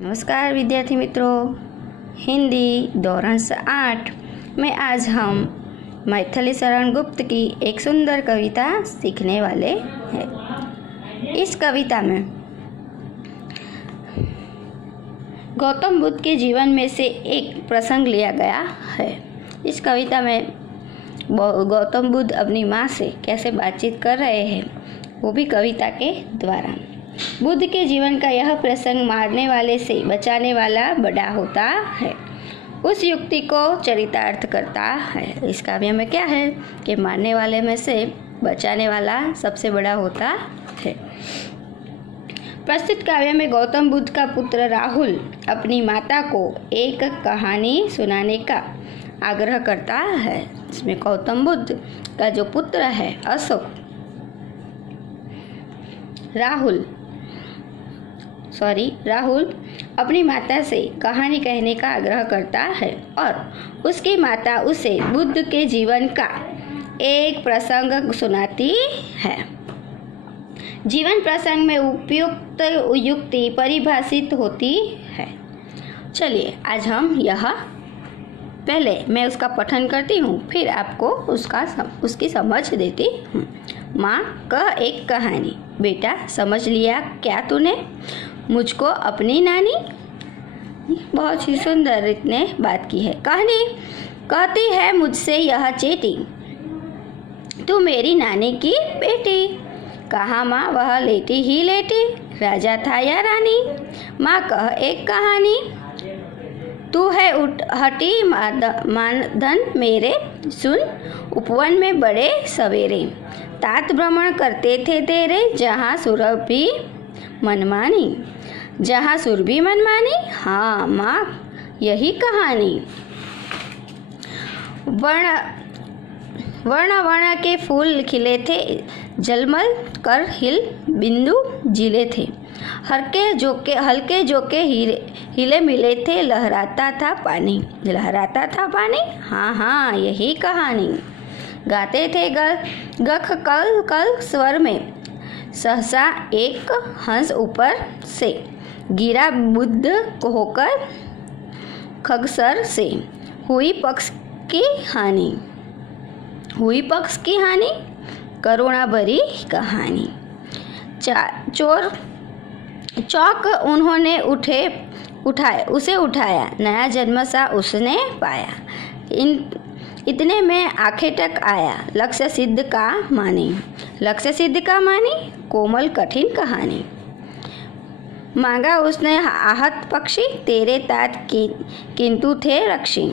नमस्कार विद्यार्थी मित्रों, हिंदी धोरण 8 में आज हम मैथिली शरण गुप्त की एक सुंदर कविता सीखने वाले हैं। इस कविता में गौतम बुद्ध के जीवन में से एक प्रसंग लिया गया है। इस कविता में गौतम बुद्ध अपनी माँ से कैसे बातचीत कर रहे हैं, वो भी कविता के द्वारा। बुद्ध के जीवन का यह प्रसंग मारने वाले से बचाने वाला बड़ा होता है, उस युक्ति को चरितार्थ करता है। इस काव्य में क्या है कि मारने वाले में से बचाने वाला सबसे बड़ा होता है। प्रस्तुत काव्य में गौतम बुद्ध का पुत्र राहुल अपनी माता को एक कहानी सुनाने का आग्रह करता है। इसमें गौतम बुद्ध का जो पुत्र है अशोक, राहुल अपनी माता से कहानी कहने का आग्रह करता है और उसकी माता उसे बुद्ध के जीवन का एक प्रसंग सुनाती है। जीवन प्रसंग में उपयुक्त युक्ति परिभाषित होती है। चलिए आज हम पहले मैं उसका पठन करती हूँ, फिर आपको उसकी समझ देती हूँ। माँ कह एक कहानी, बेटा समझ लिया क्या तूने मुझको अपनी नानी। बहुत ही सुंदर इतने बात की है। कहानी कहती है मुझसे यह चेटी, तू मेरी नानी की बेटी। कहा माँ वह लेटी ही लेटी, राजा था या रानी। माँ कह एक कहानी, तू है हटी मानधन मेरे, सुन उपवन में बड़े सवेरे। तात भ्रमण करते थे तेरे, जहाँ सुरभि मनमानी। हाँ माँ यही कहानी। वर्ण के फूल खिले थे, जलमल कर हिल बिंदु जिले थे। हल्के जोके हिले मिले थे, लहराता था पानी। हाँ यही कहानी। गाते थे गख कल स्वर में, सहसा एक हंस ऊपर से गिरा बुद्ध होकर खगसर से। हुई पक्ष की हानि, करुणा भरी कहानी। चौक उन्होंने उसे उठाया, नया जन्म सा उसने पाया। इतने में आंखें टक आया, लक्ष्य सिद्ध का मानी, कोमल कठिन कहानी। मांगा उसने आहत पक्षी, तेरे तात किंतु थे रक्षी।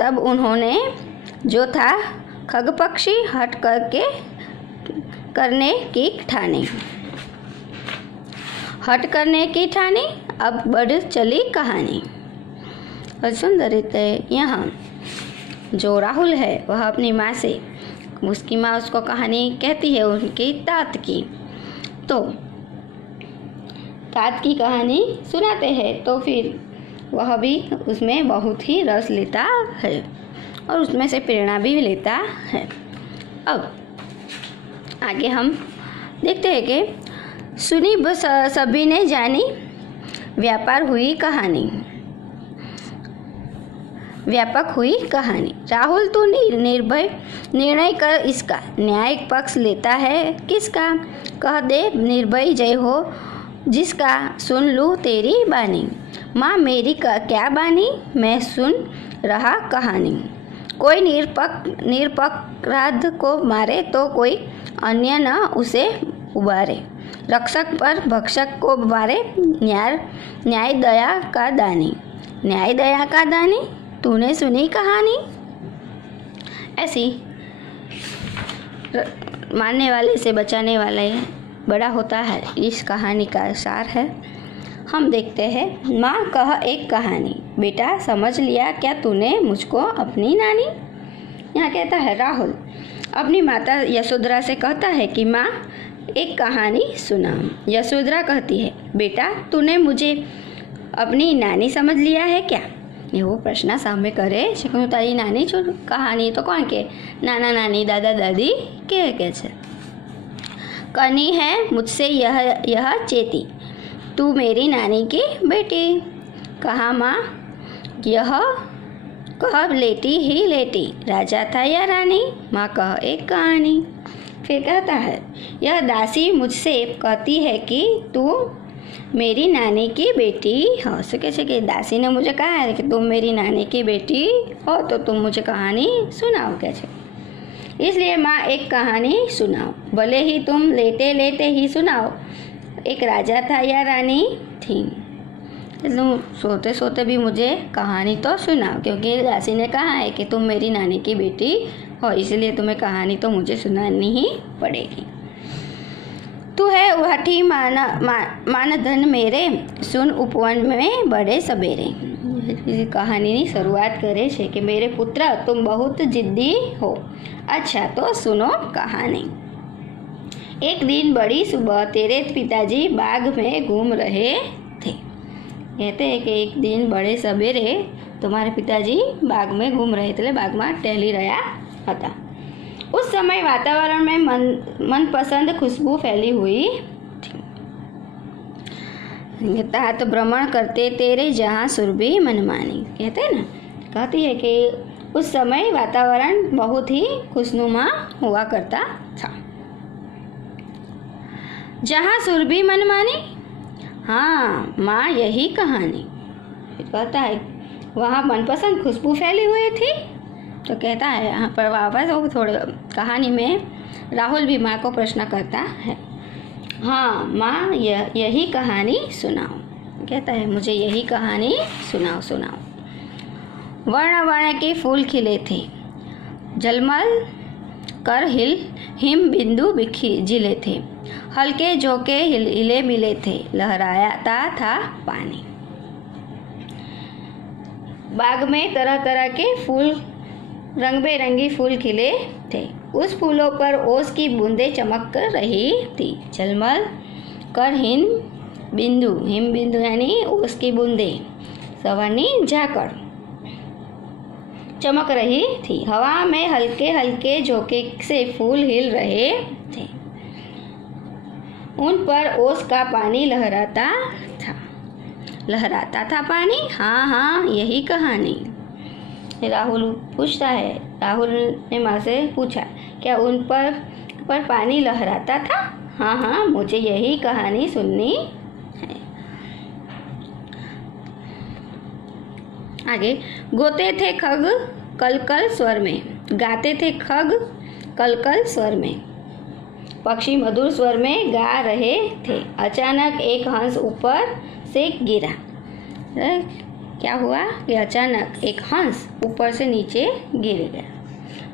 तब उन्होंने जो था खग पक्षी, हट करने की ठानी। अब बढ़ चली कहानी। और सुंदर रीते यहाँ जो राहुल है वह अपनी माँ से, उसकी माँ उसको कहानी कहती है उनकी तात की, तो तात की कहानी सुनाते हैं, तो फिर वह भी उसमें बहुत ही रस लेता है और उसमें से प्रेरणा भी लेता है। अब आगे हम देखते हैं कि सुनी सभी ने जानी, व्यापक हुई कहानी। राहुल तू निर्भय निर्णय कर इसका, न्यायिक पक्ष लेता है किसका। कह दे निर्भय जय हो जिसका, सुन लूँ तेरी बानी। माँ मेरी क्या बानी, मैं सुन रहा कहानी। कोई निरपराध को मारे तो कोई अन्य न उसे उबारे। रक्षक पर भक्षक को मारे, न्याय दया का दानी। तूने सुनी कहानी। ऐसी मारने वाले से बचाने वाले बड़ा होता है, इस कहानी का सार है। हम देखते हैं माँ कह एक कहानी, बेटा समझ लिया क्या तूने मुझको अपनी नानी। यहाँ कहता है राहुल अपनी माता यशोधरा से कहता है कि माँ एक कहानी सुना। यशोधरा कहती है बेटा तूने मुझे अपनी नानी समझ लिया है क्या। એવો પ્રશ્ન સામે કરે છે કે હું તારી નાની છું। કહાની તો કોણ કે, નાના નાની દાદા દાદી કે છે। कनी है मुझसे यह चेती, तू मेरी नानी की बेटी। कहा माँ, यह कह लेटी ही लेटी, राजा था या रानी, माँ कह एक कहानी। फिर कहता है, यह दासी मुझसे कहती है कि तू मेरी नानी की बेटी हो। सो कैसे कि दासी ने मुझे कहा है कि तुम मेरी नानी की बेटी हो, तो तुम मुझे कहानी सुनाओ कैसे। इसलिए माँ एक कहानी सुनाओ, भले ही तुम लेटे लेटे ही सुनाओ। एक राजा था या रानी थी, तुम सोते सोते भी मुझे कहानी तो सुनाओ, क्योंकि दासी ने कहा है कि तुम मेरी नानी की बेटी हो, इसलिए तुम्हें कहानी तो मुझे सुनानी ही पड़ेगी। तू है उहाठी मानधन मेरे, सुन उपवन में बड़े सबेरे। कहानी की शुरुआत करे छे कि मेरे पुत्र तुम बहुत जिद्दी हो। अच्छा तो सुनो कहानी। एक दिन बड़ी सुबह तेरे पिताजी बाग में घूम रहे थे। कहते हैं कि एक दिन बड़े सवेरे तुम्हारे पिताजी बाग में घूम रहे थे, बाग में टहली रहा था। उस समय वातावरण में मनपसंद खुशबू फैली हुई थी। तो भ्रमण करते तेरे जहाँ सुरभि मनमानी। कहते हैं ना, कहती है कि उस समय वातावरण बहुत ही खुशनुमा हुआ करता था। जहाँ सुरभि मनमानी, हाँ माँ यही कहानी। कहता है वहाँ मनपसंद खुशबू फैली हुई थी। तो कहता है यहाँ पर वापस वो थोड़े कहानी में राहुल भी माँ को प्रश्न करता है, हाँ माँ यही कहानी सुनाओ। कहता है मुझे यही कहानी सुनाओ। वर्ण वर्ण के फूल खिले थे, झलमल कर हिम बिंदु जिले थे, हल्के झोंके हिले मिले थे, लहराता था पानी। बाग में तरह तरह के फूल, रंग बेरंगी फूल खिले थे। उस फूलों पर ओस की बूंदें चमक रही थी। झलमल कर हिम बिंदु यानी ओस की बूंदें, सवानी झाकड़ चमक रही थी। हवा में हल्के हल्के झोंके से फूल हिल रहे थे। उन पर ओस का पानी लहराता था पानी। हाँ यही कहानी। राहुल पूछता है, राहुल ने माँ से पूछा, क्या उन पर पानी लहराता था? हाँ मुझे यही कहानी सुननी है। आगे, गोते थे खग कलकल स्वर में, गाते थे खग कलकल स्वर में, पक्षी मधुर स्वर में गा रहे थे। अचानक एक हंस ऊपर से गिरा। क्या हुआ कि अचानक एक हंस ऊपर से नीचे गिर गया।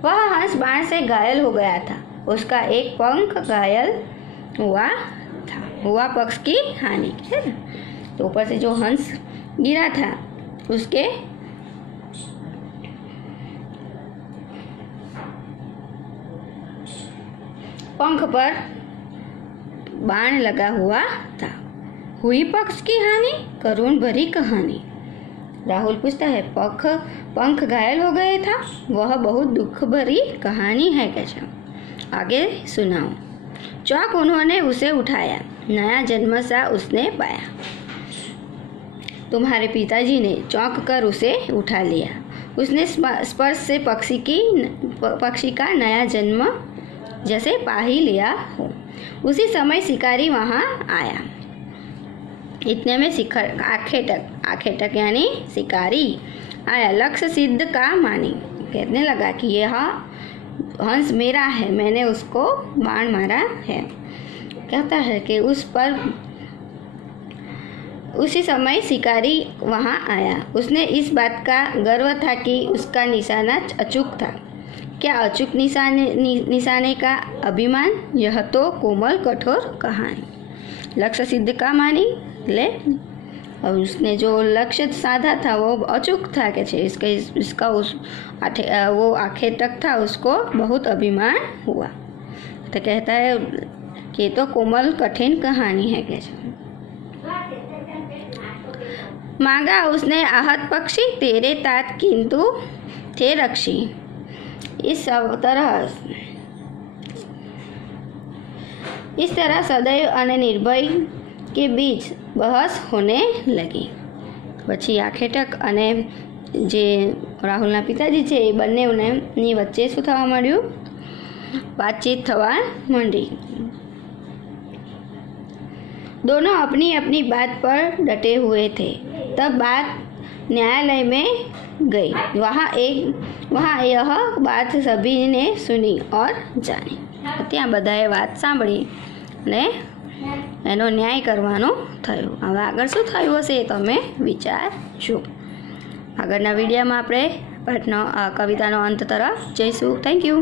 वह हंस बाण से घायल हो गया था, उसका एक पंख घायल हुआ पक्ष की हानि है ना। तो ऊपर से जो हंस गिरा था उसके पंख पर बाण लगा हुआ था। हुई पक्ष की हानि, करुण भरी कहानी। राहुल पूछता है, पंख घायल हो गए था, वह बहुत दुख भरी कहानी है कैसे? आगे सुनाओ। चौक उन्होंने उसे उठाया, नया जन्म सा उसने पाया। तुम्हारे पिताजी ने चौंक कर उसे उठा लिया। उसने स्पर्श से पक्षी का नया जन्म जैसे पा ही लिया हो। उसी समय शिकारी वहां आया। इतने में आखेटक यानी शिकारी आया। लक्ष्य सिद्ध का मानी, कहने लगा कि यह हंस मेरा है, मैंने उसको बाण मारा है। कहता है कि उसी समय शिकारी वहां आया। उसने इस बात का गर्व था कि उसका निशाना अचूक था। क्या अचूक निशाने का अभिमान? यह तो कोमल कठोर कहानी। लक्ष्य सिद्ध का मानी ले, और उसने जो लक्ष्य साधा था वो अचूक था कैसे? इसका वो आखिर तक था, उसको बहुत अभिमान हुआ। तो कहता है कि ये तो कोमल कठिन कहानी है कैसे? मांगा उसने आहत पक्षी, तेरे तात किंतु थे रक्षी। इस तरह सदैव और निर्भय के बीच बहस होने लगी। પછી આખેટક અને જે રાહુલના પિતાજી છે એ બંનેની વચ્ચે શું થવા માંડ્યું? बातचीत थवा मंडी। दोनों अपनी अपनी बात पर डटे हुए थे। तब बात न्यायालय में गई। वहाँ यह बात सभी ने सुनी और जानी। ત્યાં બધાએ વાત સાંભળી અને એનો ન્યાય કરવાનો થયો। હવે આગળ શું થયું હશે એ તમે વિચારજો। આગળના વિડીયોમાં આપણે કવિતાનો અંત તરફ જઈશું। Thank you.